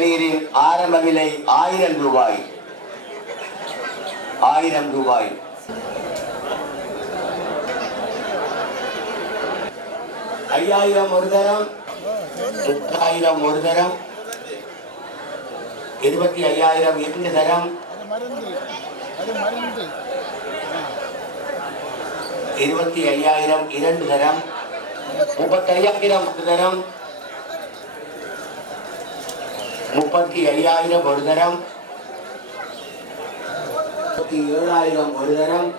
நீரின் ஆரம்ப விலை ஆயிரம் ரூபாய். ஆயிரம் ரூபாய். ஐயாயிரம் ஒரு தரம் முப்பதாயிரம் ஒரு தரம் இருபத்தி ஐயாயிரம் இரண்டு தரம் இருபத்தி ஐயாயிரம் இரண்டு தரம் முப்பத்தி ஐயாயிரம் ஒரு தரம் முப்பத்தி ஐயாயிரம் ஒரு தரம். முப்பத்தி ஏழாயிரம் ஒரு தரம்.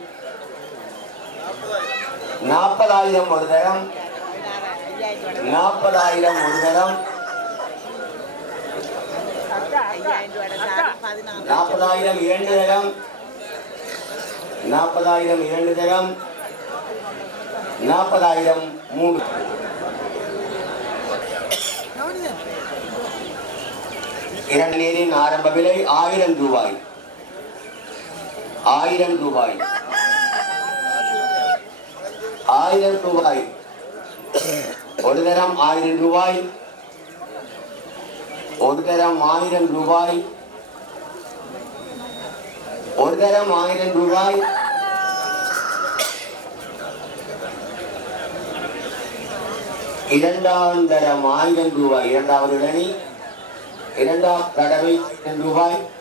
நாற்பதாயிரம் ஒரு தரம். நாற்பதாயிரம் ஒரு தரம். நாற்பதாயிரம் இரண்டு தரம். நாற்பதாயிரம் இரண்டு தரம். நாற்பதாயிரம் மூணு. இரண்டு நீரின் ஆரம்ப விலை ஆயிரம் ரூபாய். ஆயிரம் ரூபாய். ஆயிரம் ரூபாய். ஒரு தரம் ஆயிரம் ரூபாய். ஒரு தரம் ஆயிரம் ரூபாய். ஒரு தரம் ஆயிரம் ரூபாய். இரண்டாம் தரம் ஆயிரம் ரூபாய். இரண்டாவது அணி இரண்டாம் தடவை ரூபாய்.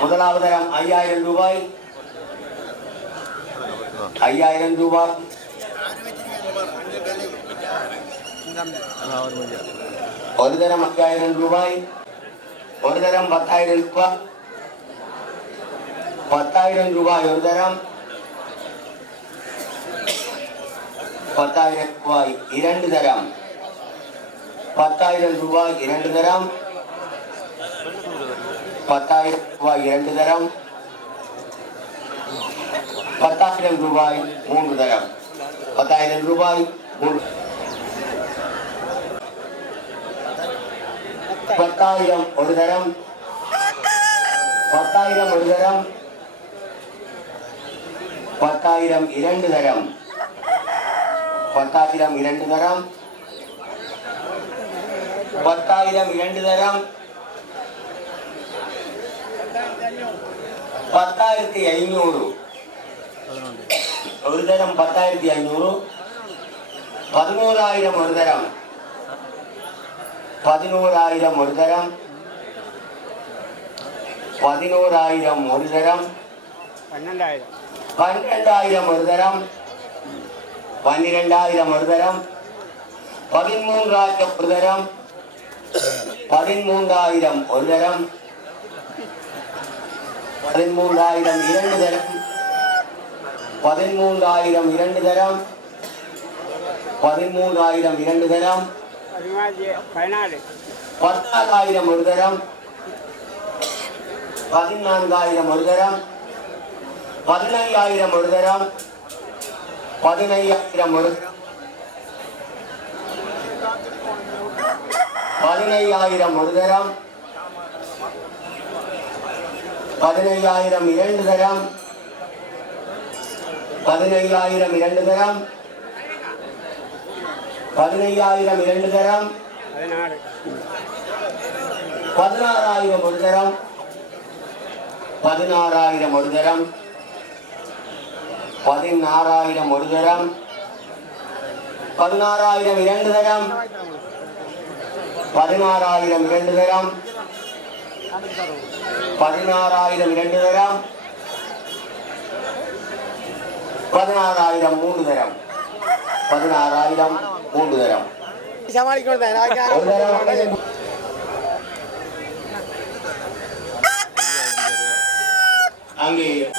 முதலாவது ஐயாயிரம் ரூபாய். ஐயாயிரம் ரூபாய். ஒரு தரம் ஐயாயிரம் ரூபாய். ஒரு தரம் பத்தாயிரம் ரூபாய். பத்தாயிரம் ரூபாய் ஒரு தரம். பத்தாயிரம் ரூபாய் இரண்டு தரம். பத்தாயிரம் ரூபாய் இரண்டு தரம். பத்தாயிரம் ரூபாய் இரண்டு தரம். பத்தாயிரம் ரூபாய் மூன்று தரம். பத்தாயிரம் ரூபாய் மூன்று. பத்தாயிரம் ஒரு தரம். பத்தாயிரம் ஒரு தரம். பத்தாயிரம் இரண்டு தரம். பத்தாயிரம் இரண்டு தரம். பத்தாயிரம் இரண்டு தரம். பத்தாயிரத்தி ஐநூறு. ஒரு தரம் பத்தாயிரத்தி ஐநூறு. பதினோராயிரம் ஒரு தரம். பதினோராயிரம் ஒரு தரம். பதினோராயிரம் ஒரு தரம். பன்னெண்டாயிரம். பன்னிரெண்டாயிரம் ஒரு தரம் பன்னிரெண்டாயிரம் ஒரு தரம் பதிமூன்றாயிரம் ஒரு தரம் பதிமூன்றாயிரம் ஒரு தரம் பதிமூன்றாயிரம் இரண்டு தரம். பதிமூன்றாயிரம் இரண்டு தரம். பதிமூன்றாயிரம் இரண்டு தரம். பதினாலு. பதினாலாயிரம் ஒரு தரம் பதினான்காயிரம் ஒரு தரம் பதினையாயிரம் ஒரு தரம் பதினையாயிரம் ஒரு பதினையாயிரம் ஒரு தரம் பதினையாயிரம் இரண்டு தரம். பதினையாயிரம் இரண்டு தரம். பதினையாயிரம் இரண்டு தரம். பதினாறாயிரம் ஒரு தரம். பதினாறாயிரம் ஒரு தரம். பதினாறாயிரம் ஒரு தரம். பதினாறாயிரம் இரண்டு தரம். பதினாறாயிரம் இரண்டு தரம். பதினாறாயிரம் இரண்டு தரம். பதினாறாயிரம் மூன்று தரம். பதினாறாயிரம் மூன்று தரம். அங்கே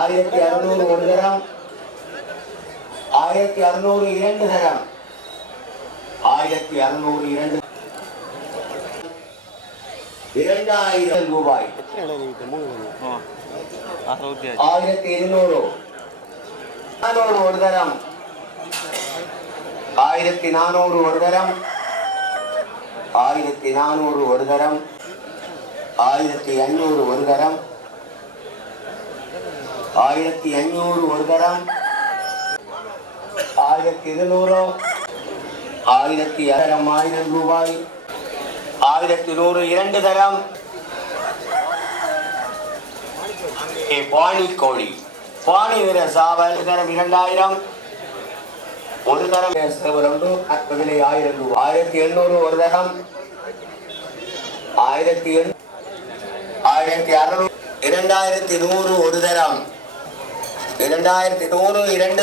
ஆயிரத்தி அறுநூறு ஒரு தரம். ஆயிரத்தி அறுநூறு இரண்டு தரம். ஆயிரத்தி அறுநூறு இரண்டு இரண்டாயிரம் ரூபாய். ஆயிரத்தி இருநூறு. நானூறு ஒரு தரம். ஆயிரத்தி நானூறு ஒரு தரம். ஆயிரத்தி நானூறு ஒரு தரம். ஆயிரத்தி ஐநூறு ஒரு தரம். ஆயிரத்தி அஞ்சூறு ஒரு தரம். ஆயிரத்தி இருநூறு. ஆயிரத்தி ஆயிரம் ஆயிரம் ரூபாய். ஆயிரத்தி நூறு இரண்டு தரம். பாணி கோழி பாணி நிற சாவல் தரம் இரண்டாயிரம். ஒரு தரம் ஒன்று விலை ஆயிரம் ரூபாய் ஆயிரத்தி எழுநூறு ஒரு தரம். ஆயிரத்தி எண் ஆயிரத்தி அறுநூறு இரண்டாயிரத்தி நூறு ஒரு தரம். இரண்டாயிரத்தி நூறு இரண்டு